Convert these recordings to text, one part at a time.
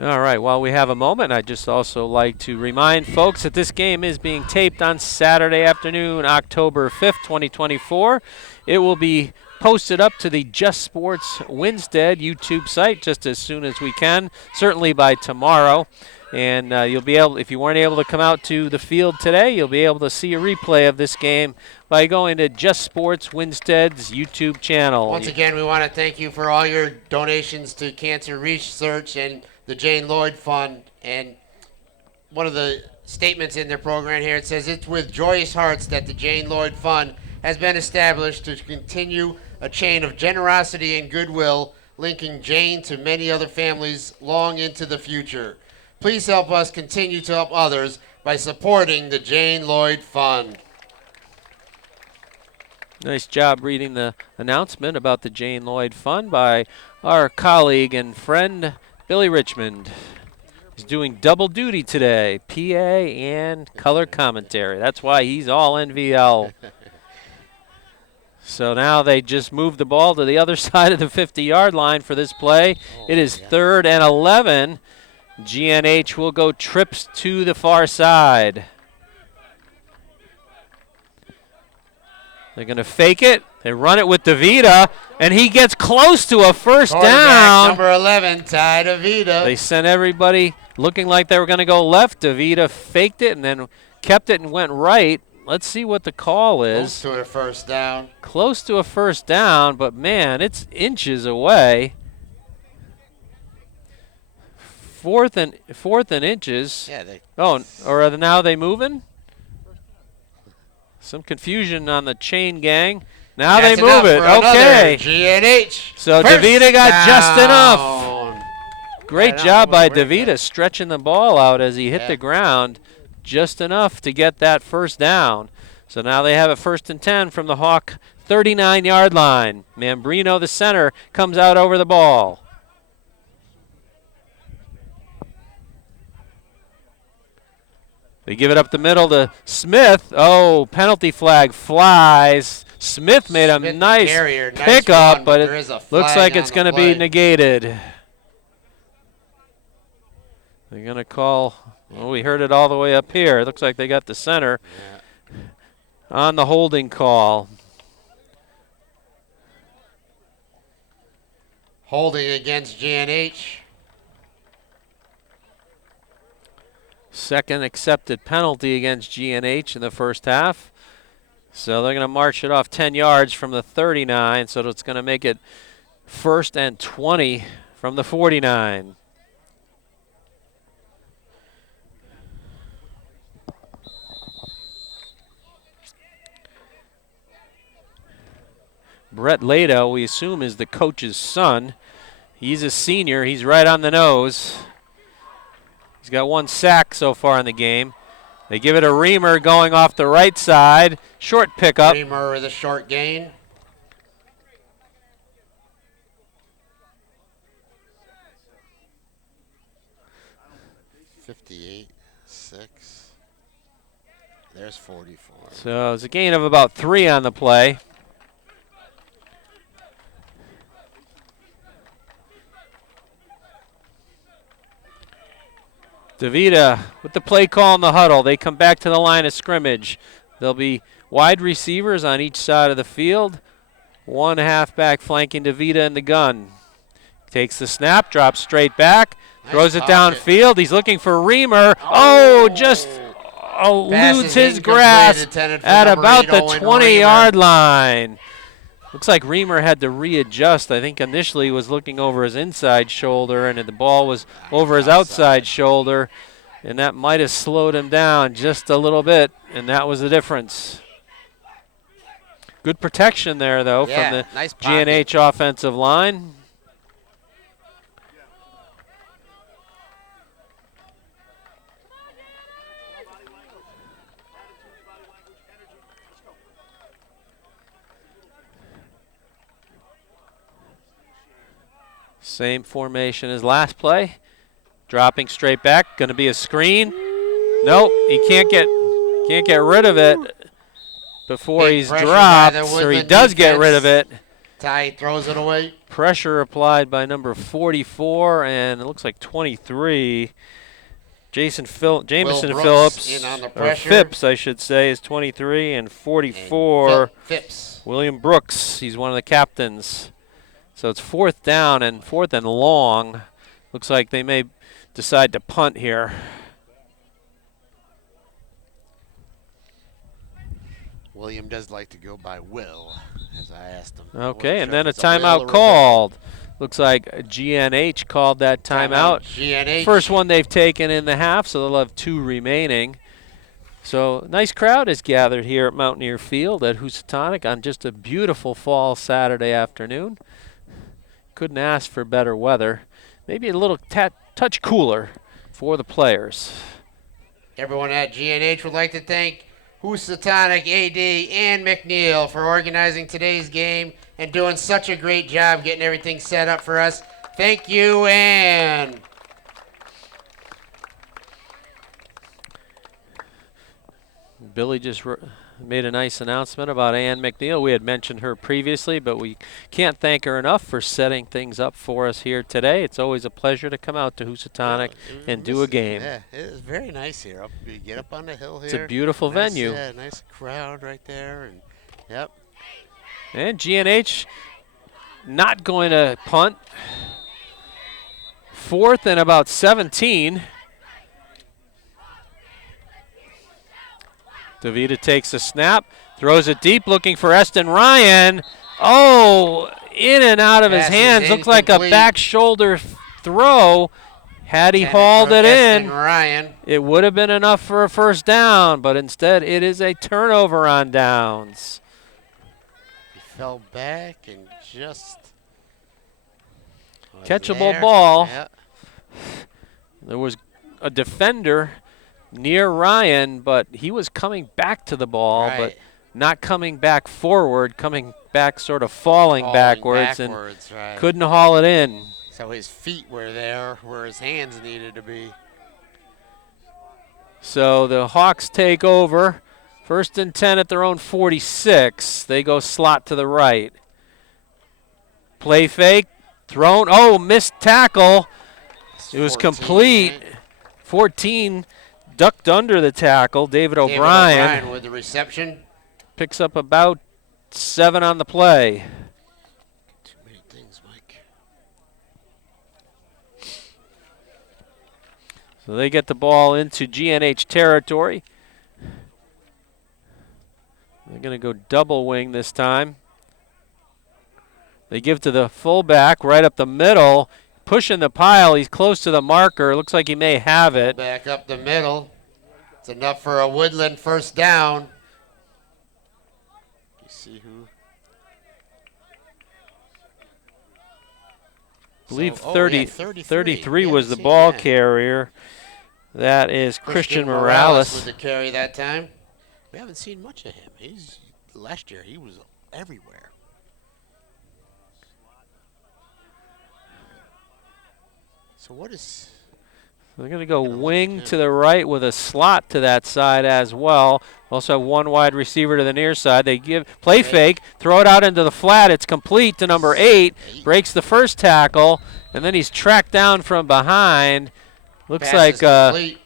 All right, while we have a moment, I'd just also like to remind folks that this game is being taped on Saturday afternoon, October 5th, 2024. It will be posted up to the Just Sports Winstead YouTube site just as soon as we can, certainly by tomorrow. And you'll be able, if you weren't able to come out to the field today, you'll be able to see a replay of this game by going to Just Sports Winstead's YouTube channel. Once again, we want to thank you for all your donations to cancer research and the Jane Lloyd Fund. And one of the statements in their program here, it says, "It's with joyous hearts that the Jane Lloyd Fund has been established to continue a chain of generosity and goodwill, linking Jane to many other families long into the future. Please help us continue to help others by supporting the Jane Lloyd Fund." Nice job reading the announcement about the Jane Lloyd Fund by our colleague and friend, Billy Richmond. He's doing double duty today, PA and color commentary. That's why he's all NVL. So now they just moved the ball to the other side of the 50-yard line for this play. It is 3rd and 11. GNH will go trips to the far side. They're going to fake it. They run it with DeVita, and he gets close to a first down. Number 11, Ty DeVita. They sent everybody looking like they were going to go left. DeVita faked it and then kept it and went right. Let's see what the call is. Close to a first down. Close to a first down, but man, it's inches away. Fourth and inches. Yeah, Or now they moving? Some confusion on the chain gang. Now That's they move it. Okay. GNH. So First DeVita got down. just enough. Great Right job on, by great DeVita job. stretching the ball out as he hit the ground just enough to get that first down. So now they have a 1st and 10 from the Hawk 39-yard line. Mambrino, the center, comes out over the ball. They give it up the middle to Smith. Oh, penalty flag flies. Smith made a nice pickup, but it looks like it's going to be negated. They're going to call, well, we heard it all the way up here. It looks like they got the center on the holding call. Holding against GNH. Second accepted penalty against GNH in the first half. So they're going to march it off 10 yards from the 39, so it's going to make it 1st and 20 from the 49. Brett Lado, we assume, is the coach's son. He's a senior. He's right on the nose. He's got 1 sack so far in the game. They give it a Reamer going off the right side. Short pickup. Reamer with a short gain. $58.6. There's 44. So it's a gain of about 3 on the play. DeVita with the play call in the huddle. They come back to the line of scrimmage. There'll be wide receivers on each side of the field. 1 halfback flanking DeVita in the gun. Takes the snap, drops straight back, throws it downfield. He's looking for Reamer. Oh, just eludes his grasp at about the 20-yard line. Looks like Reamer had to readjust. I think initially he was looking over his inside shoulder, and the ball was over his outside shoulder, and that might have slowed him down just a little bit, and that was the difference. Good protection there, though, from the GNH offensive line. Same formation as last play. Dropping straight back. Going to be a screen. Nope, he can't get rid of it before he's dropped, or he does get rid of it. Ty throws it away. Pressure applied by number 44 and it looks like 23. Jamison Brooks Phillips, in on the or pressure. Phipps, I should say, is 23, and 44, And Phipps. William Brooks. He's one of the captains. So it's 4th down and 4th and long. Looks like they may decide to punt here. William does like to go by Will, as I asked him. Okay, and Sure then a if it's Will timeout or a called. Looks like GNH called that timeout. GNH. First one they've taken in the half, so they'll have 2 remaining. So nice crowd is gathered here at Mountaineer Field at Housatonic on just a beautiful fall Saturday afternoon. Couldn't ask for better weather. Maybe a little touch cooler for the players. Everyone at GNH would like to thank Housatonic AD and McNeil for organizing today's game and doing such a great job getting everything set up for us. Thank you, and Billy just made a nice announcement about Ann McNeil. We had mentioned her previously, but we can't thank her enough for setting things up for us here today. It's always a pleasure to come out to Housatonic and do a game. Yeah, it is very nice here. You get up on the hill here. It's a beautiful venue. Yeah, nice crowd right there, and yep. And GNH not going to punt. 4th and about 17. DeVita takes a snap, throws it deep, looking for Eston Ryan. Oh, in and out of his hands. Looks like a back shoulder throw. Had he hauled it in, Ryan. It would have been enough for a first down, but instead it is a turnover on downs. He fell back and just catchable ball. Yep. There was a defender near Ryan, but he was coming back to the ball, but not coming back forward, coming back sort of falling backwards and couldn't haul it in. So his feet were there where his hands needed to be. So the Hawks take over. 1st and 10 at their own 46. They go slot to the right. Play fake, thrown. Oh, missed tackle. It was complete. 14 ducked under the tackle. David O'Brien with the reception. Picks up about 7 on the play. Too many things, Mike. So they get the ball into GNH territory. They're going to go double wing this time. They give to the fullback right up the middle. Pushing the pile. He's close to the marker. Looks like he may have it. Back up the middle. It's enough for a Woodland first down. You see who? I believe So, 33 was the ball carrier. That is Christian Morales. With the carry that time. We haven't seen much of him. Last year he was everywhere. So what is? They're going to go wing to the right with a slot to that side as well. Also have 1 wide receiver to the near side. They give play fake, throw it out into the flat. It's complete to number 8. Breaks the first tackle, and then he's tracked down from behind. Looks like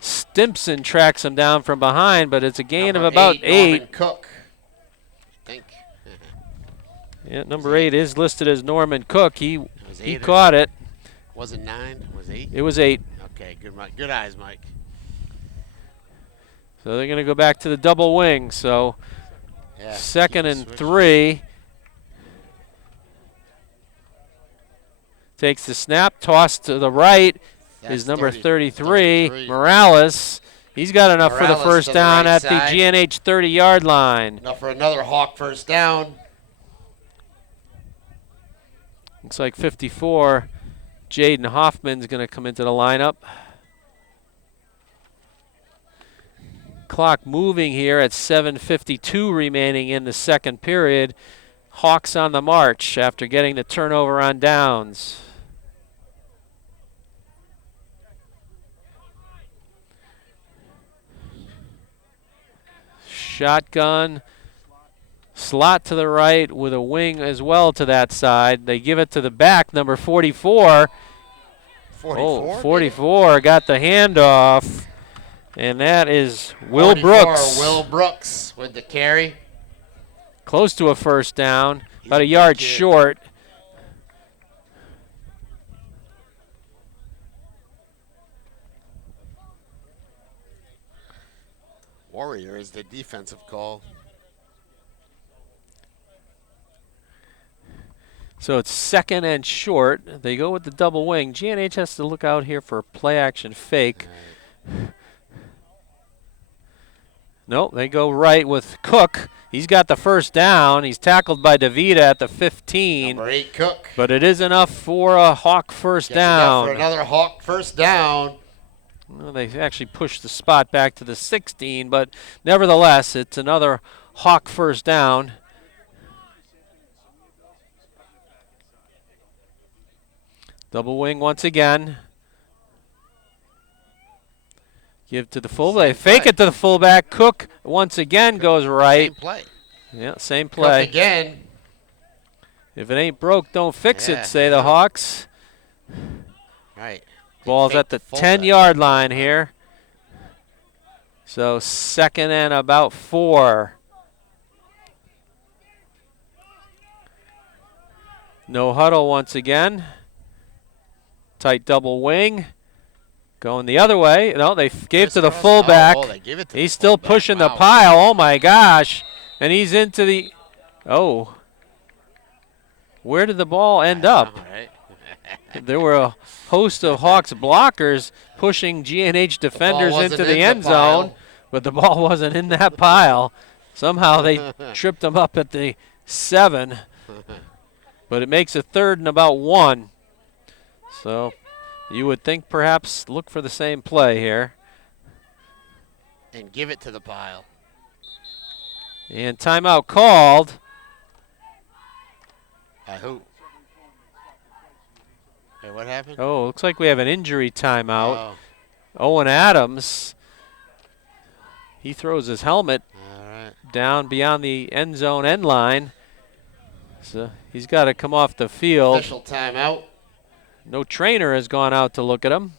Stimpson tracks him down from behind, but it's a gain of about 8. Norman Cook, I think. Yeah, number 8 is listed as Norman Cook. He caught it. Was it 9? Was 8? It was 8. Okay, good, Mike. Good eyes, Mike. So they're going to go back to the double wing. So 2nd and 3. Takes the snap, toss to the right. Is number 33, Morales. He's got enough for the first down at the GNH 30-yard line. Enough for another Hawk first down. Looks like 54. Jaden Hoffman's going to come into the lineup. Clock moving here at 7:52 remaining in the second period. Hawks on the march after getting the turnover on downs. Shotgun slot to the right with a wing as well to that side. They give it to the back, number 44. 44? Oh, 44 got the handoff. And that is Will 44, Brooks. Will Brooks with the carry. Close to a first down, He's about a big yard kid. short. Warrior is the defensive call. So it's second and short. They go with the double wing. GNH has to look out here for a play action fake. Nope, they go right with Cook. He's got the first down. He's tackled by DeVita at the 15. Number 8, Cook. But it is enough for a Hawk first Gets enough down. for another Hawk first down. Well, they actually pushed the spot back to the 16, but nevertheless, it's another Hawk first down. Double wing once again. Give to the fullback. Fake it to the fullback. Cook once again goes right. Same play. Yeah, same play. Cook again. If it ain't broke, don't fix Yeah. it, say the Hawks. Right. Ball's at the 10-yard line here. So second and about 4. No huddle once again. Tight double wing. Going the other way. No, they gave to the fullback. Oh, they give it to He's the still fullback. pushing the Wow. pile. Oh, my gosh. And he's into the... Oh. Where did the ball end up? Right. There were a host of Hawks blockers pushing GNH defenders wasn't into the in end the pile. zone, but the ball wasn't in that pile. Somehow they tripped them up at the 7, but it makes it third and about 1. So you would think perhaps look for the same play here. And give it to the pile. And timeout called. By who? Hey, what happened? Oh, looks like we have an injury timeout. Oh, Owen Adams, he throws his helmet all right. down beyond the end zone end line. So he's got to come off the field. Official timeout. No trainer has gone out to look at him,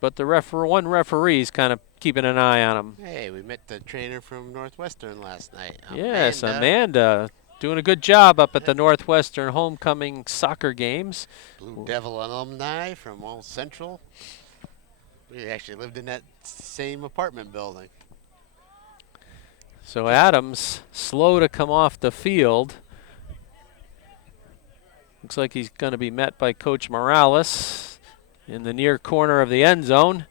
but the one referee's kind of keeping an eye on him. Hey, we met the trainer from Northwestern last night. Yes, Amanda doing a good job up at the Northwestern homecoming soccer games. Blue Devil alumni from Old Central. We actually lived in that same apartment building. So Adams slow to come off the field. Looks like he's going to be met by Coach Morales in the near corner of the end zone.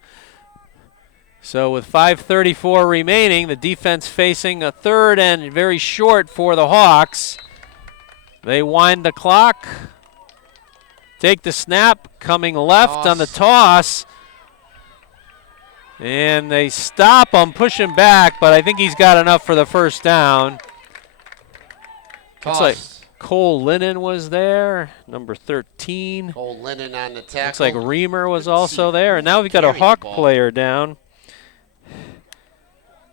So with 5:34 remaining, the defense facing a third and very short for the Hawks. They wind the clock, take the snap, coming left on the toss. And they stop him, push him back, but I think he's got enough for the first down. Looks like Cole Lennon was there, number 13. Cole Lennon on the tackle. Looks like Reamer was also there. And now we've got a Hawk player down.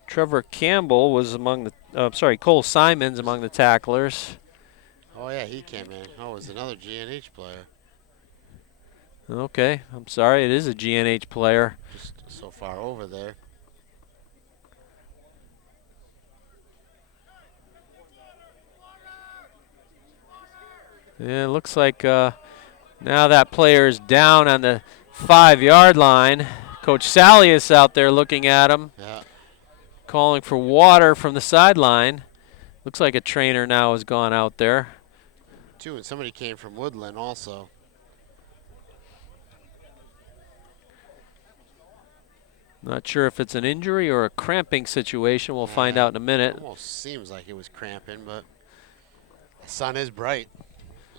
Trevor Campbell was among the, Cole Simons among the tacklers. Oh, yeah, he came in. Oh, it was another GNH player. Okay, I'm sorry, it is a GNH player. Just so far over there. Yeah, it looks like now that player's down on the 5-yard line. Coach Salius out there looking at him. Yeah. Calling for water from the sideline. Looks like a trainer now has gone out there. And somebody came from Woodland also. Not sure if it's an injury or a cramping situation. We'll find out in a minute. Almost seems like it was cramping, but the sun is bright.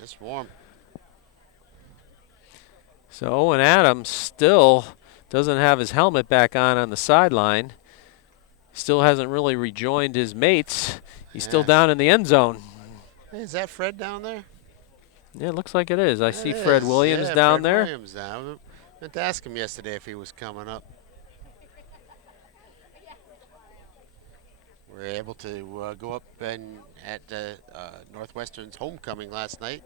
It's warm. So Owen Adams still doesn't have his helmet back on the sideline. Still hasn't really rejoined his mates. He's still down in the end zone. Hey, is that Fred down there? Yeah, it looks like it is. I see It Fred is. Williams Yeah, down Fred there. Williams down. I meant to ask him yesterday if he was coming up. were able to go up and at Northwestern's homecoming last night.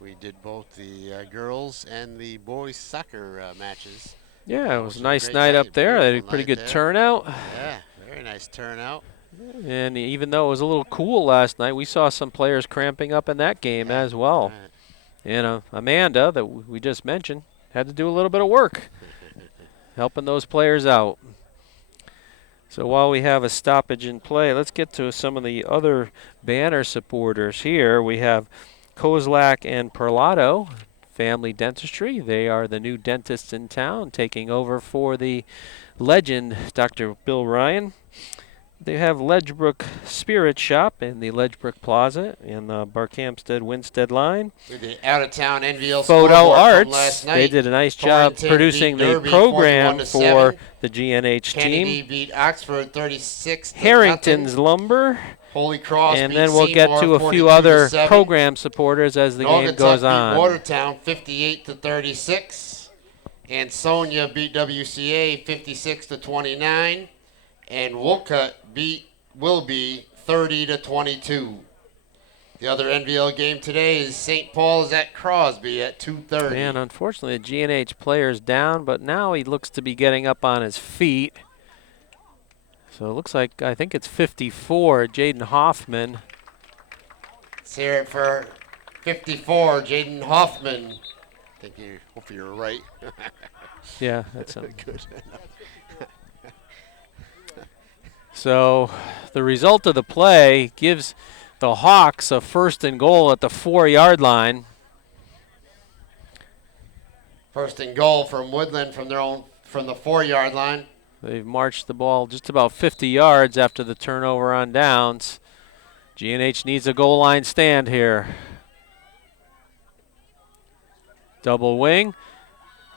We did both the girls and the boys soccer matches. Yeah, it was a nice great night up there. They had a beautiful pretty night good there. turnout. Yeah, very nice turnout. And even though it was a little cool last night, we saw some players cramping up in that game as well. Right. And Amanda, that we just mentioned, had to do a little bit of work helping those players out. So while we have a stoppage in play, let's get to some of the other banner supporters here. We have Kozlak and Perlato Family Dentistry. They are the new dentists in town, taking over for the legend, Dr. Bill Ryan. They have Ledgebrook Spirit Shop in the Ledgebrook Plaza in the Barkhamsted-Winstead line. With the out-of-town NVL Photo scoreboard from Arts, last night. they did a nice job Torrington producing beat the Derby program 41-7. for the GNH Kennedy team. beat Oxford 36 to Harrington's nothing. Lumber. Holy Cross And beat then we'll get Seymour to a 42 few other 7. program supporters as the game goes Naugatuck beat on. Watertown 58 to 36. And Sonia beat WCA 56 to 29. And Wolcott beat Wilby 30 to 22. The other NVL game today is St. Paul's at Crosby at 2:30. And unfortunately, the GNH player's down, but now he looks to be getting up on his feet. So it looks like, I think it's 54, Jaden Hoffman. Let's hear it for 54, Jaden Hoffman. Hopefully you're right. Yeah, that's him. Good. So the result of the play gives the Hawks a 1st and goal at the 4-yard line. First and goal from Woodland from the 4-yard line. They've marched the ball just about 50 yards after the turnover on downs. GNH needs a goal line stand here. Double wing.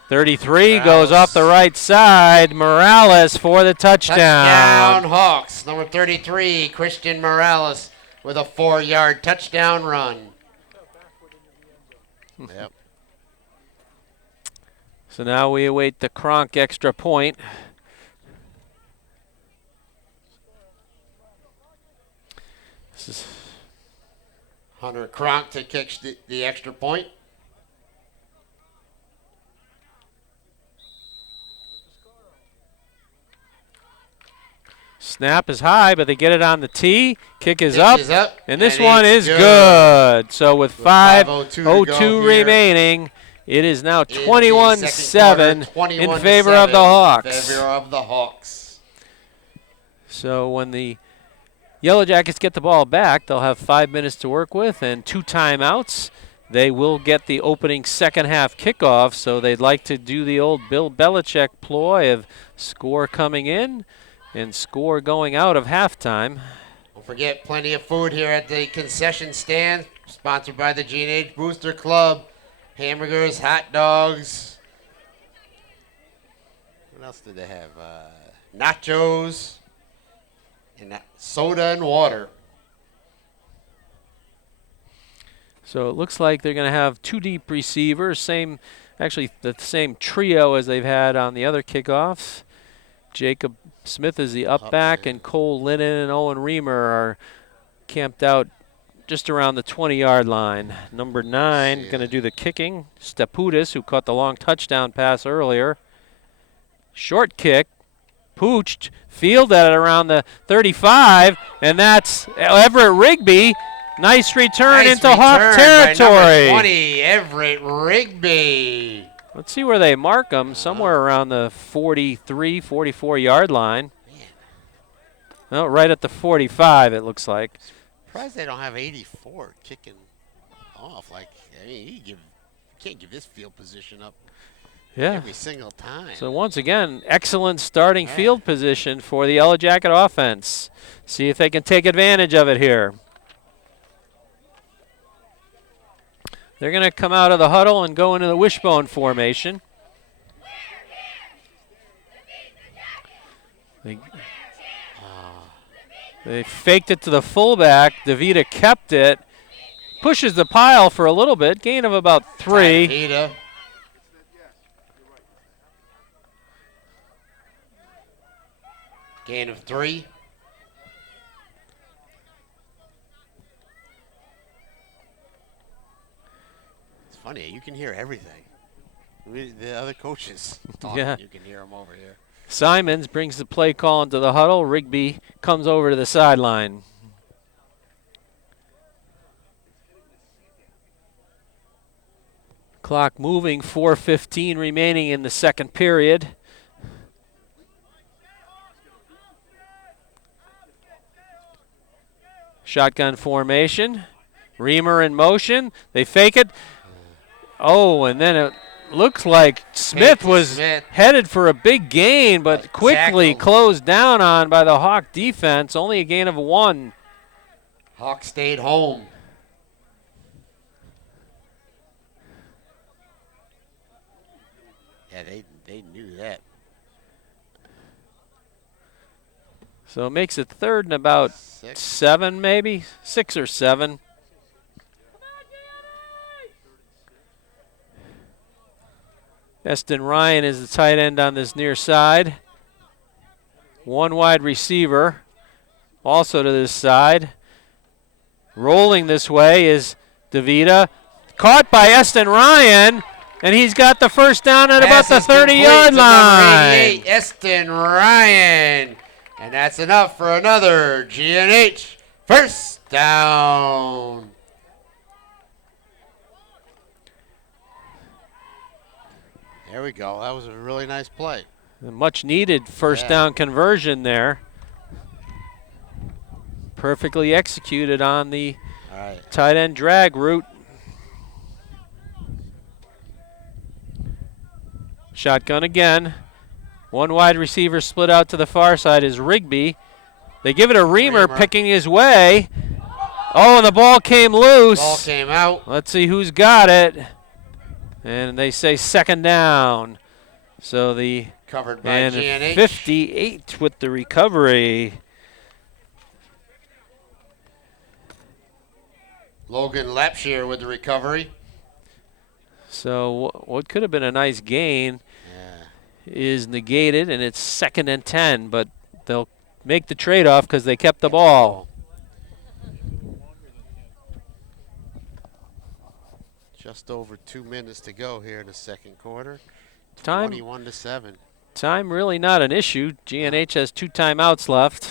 33 goes off the right side. Morales for the touchdown. Touchdown Hawks. Number 33, Christian Morales with a 4-yard touchdown run. Yep. So now we await the Kronk extra point. This is Hunter Kronk to kick the extra point. snap is high, but they get it on the tee. Kick is Kick up. is up, And this and one it's is good. So with 5:02 to go 5:02 here. remaining, it is now In the 21-7 second quarter, in 21-7 favor of the Hawks. In favor of the Hawks. So when the Yellow Jackets get the ball back, they'll have 5 minutes to work with and 2 timeouts. They will get the opening second half kickoff, so they'd like to do the old Bill Belichick ploy of score coming in and score going out of halftime. Don't forget, plenty of food here at the concession stand, sponsored by the GNH Booster Club. Hamburgers, hot dogs. What else did they have? Nachos, and soda and water. So it looks like they're going to have 2 deep receivers, actually the same trio as they've had on the other kickoffs. Jacob Smith is the up back, and Cole Linnon and Owen Reamer are camped out just around the 20-yard line. Number 9 going to do the kicking. Stepudis, who caught the long touchdown pass earlier. Short kick. Pooched, fielded at around the 35, and that's Everett Rigby. Nice return into Hawk territory. By number 20, Everett Rigby. Let's see where they mark him. Somewhere around the 43, 44-yard line. Oh, right at the 45, it looks like. Surprised they don't have 84 kicking off. You can't give this field position up every single time. So once again, excellent starting field position for the Yellow Jacket offense. See if they can take advantage of it here. They're going to come out of the huddle and go into the wishbone formation. They faked it to the fullback. DeVita kept it. Pushes the pile for a little bit. Gain of about 3. DeVita. Gain of 3. funny. You can hear everything. The other coaches talking, Yeah. you can hear them over here. Simons brings the play call into the huddle. Rigby comes over to the sideline. Clock moving, 4:15 remaining in the second period. Shotgun formation. Reamer in motion. They fake it. Oh, and then it looks like Smith was headed for a big gain, but quickly tackled. closed down on by the Hawk defense. Only a gain of 1. Hawk stayed home. Yeah, they knew that. So it makes it third and about 7, maybe 6 or 7. Eston Ryan is the tight end on this near side. One wide receiver also to this side. Rolling this way is DeVita. Caught by Eston Ryan, and he's got the first down at about the 30-yard line. Eston Ryan. And that's enough for another GNH first down. There we go. That was a really nice play. A much needed first down conversion there. Perfectly executed on the tight end drag route. Shotgun again. One wide receiver split out to the far side is Rigby. They give it a Reamer picking his way. Oh, and the ball came loose. Ball came out. Let's see who's got it. And they say second down. So the covered by GNH. 58 with the recovery. Logan Lapshire with the recovery. So what could have been a nice gain is negated, and it's 2nd and 10, but they'll make the trade-off because they kept the ball. Just over 2 minutes to go here in the second quarter. Time 21-7. Time really not an issue. GNH has 2 timeouts left.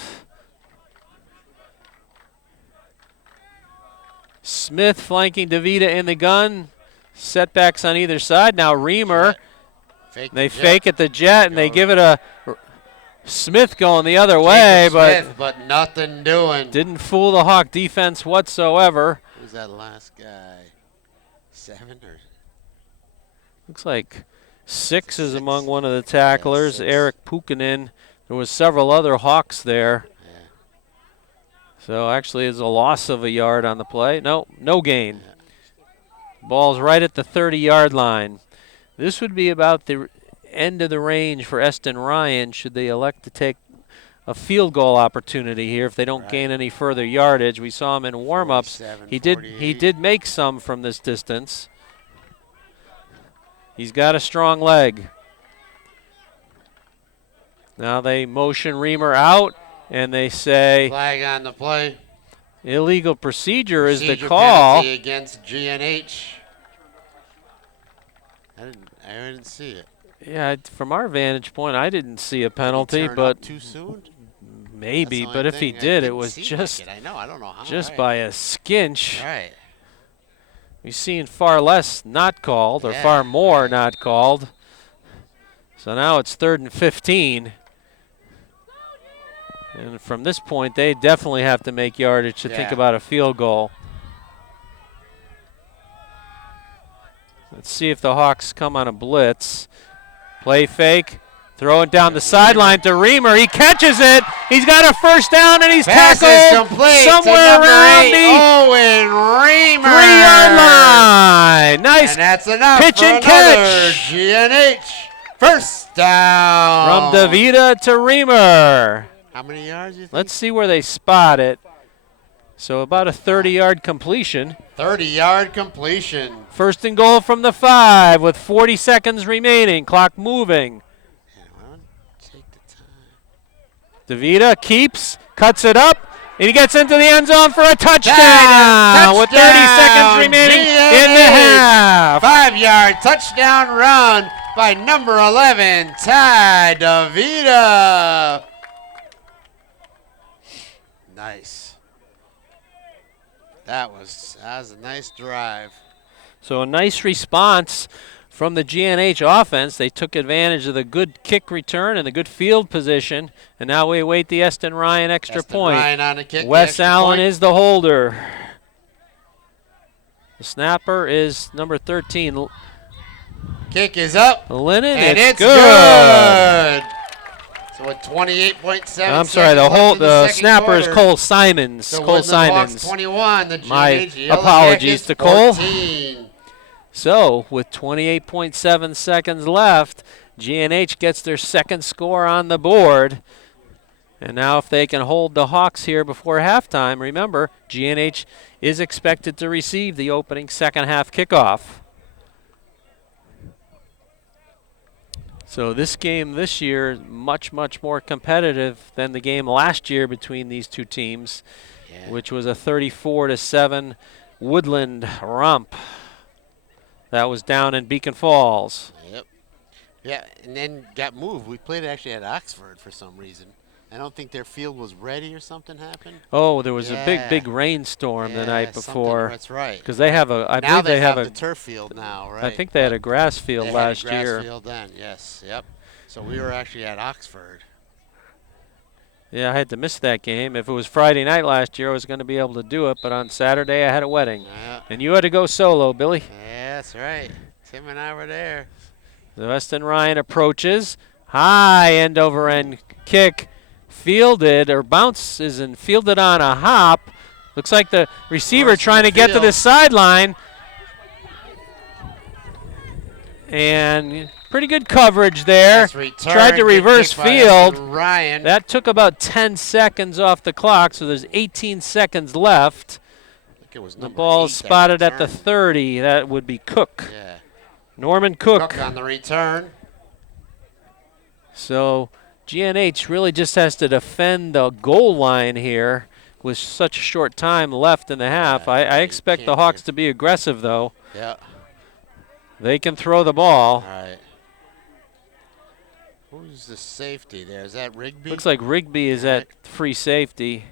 Smith flanking DeVita in the gun. Setbacks on either side. Now Reamer. They fake it the jet, and they give it a Smith going the other way, but nothing doing. Didn't fool the Hawk defense whatsoever. Who's that last guy? 7 or? Looks like 6 is among one of the tacklers. Yeah, Eric Pukinen. There was several other Hawks there. Yeah. So actually it's a loss of a yard on the play. No gain. Yeah. Ball's right at the 30-yard line. This would be about the end of the range for Eston Ryan should they elect to take a field goal opportunity here if they don't gain any further yardage. We saw him in warm-ups. He did make some from this distance. He's got a strong leg. Now they motion Reamer out, and they say flag on the play. Illegal procedure is the call. Penalty against GNH. I didn't see it. Yeah, from our vantage point, I didn't see a penalty, but too soon. Maybe. But if he did, it was just I don't know how. Just by a skinch. Right. We've seen far less not called, or far more not called. So now it's 3rd and 15. And from this point, they definitely have to make yardage to think about a field goal. Let's see if the Hawks come on a blitz. Play fake. Throw it down the sideline to Reamer. He catches it. He's got a first down, and he's tackled somewhere around the Owen Reamer. 3-yard line. Nice. And that's enough pitch for and another catch. GNH first down. From DeVita to Reamer. How many yards you think? Let's see where they spot it. So about a 30-yard completion. 30-yard completion. 1st and goal from the 5 with 40 seconds remaining. Clock moving. Take the time. DeVita keeps, cuts it up, And he gets into the end zone for a touchdown, with 30 seconds remaining in the half. 5-yard touchdown run by number 11, Ty DeVita. Nice. That was a nice drive. So a nice response from the GNH offense. They took advantage of the good kick return and the good field position, and now we await the Eston Ryan extra point. Ryan on the kick. Wes Allen is the holder. The snapper is number 13. Kick is up. Lennon, and it's good. So with 28.7 I'm sorry, the snapper is Cole Simons. So Cole Simons. Hawks 21, the GNH My Yellow apologies Jackets to Cole. 14. So, with 28.7 seconds left, GNH gets their second score on the board. And now if they can hold the Hawks here before halftime, remember, GNH is expected to receive the opening second half kickoff. So this game this year, much, much more competitive than the game last year between these two teams, which was a 34-7 Woodland romp. That was down in Beacon Falls. Yep. Yeah, and then got moved. We played actually at Oxford for some reason. I don't think their field was ready or something happened. Oh, there was a big rainstorm the night before. That's right. Because they have a, I now believe they have a the turf field now, right? I think they had a grass field last year. year. Grass field then, yes, yep. So we were actually at Oxford. Yeah, I had to miss that game. If it was Friday night last year, I was going to be able to do it. But on Saturday, I had a wedding. Yeah. And you had to go solo, Billy. Yeah, that's right. Tim and I were there. The Weston Ryan approaches. High end over end kick. Fielded, or bounces and fielded on a hop. Looks like the receiver trying to get to the sideline. And pretty good coverage there. Tried to reverse field. Ryan. That took about 10 seconds off the clock, so there's 18 seconds left. The ball is spotted at the 30. That would be Cook. Yeah. Norman Cook. On the return. So GNH really just has to defend the goal line here with such a short time left in the half. I expect the Hawks to be aggressive, though. Yeah. They can throw the ball. All right. Who's the safety there? Is that Rigby? Looks like Rigby is at free safety.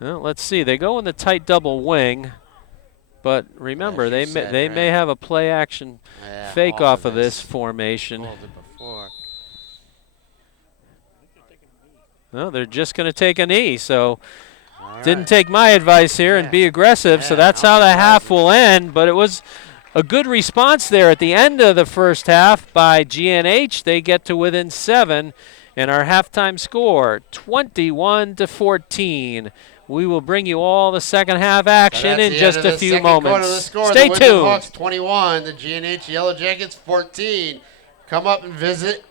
Well, let's see. They go in the tight double wing, but remember, they may have a play action fake off of this formation. No, they're just going to take a knee. So didn't take my advice here and be aggressive. So that's how the half will end. But it was a good response there at the end of the first half by GNH. They get to within 7, and our halftime score 21-14. We will bring you all the second half action in just a few moments. Stay tuned. Hawks 21, the GNH Yellow Jackets 14. Come up and visit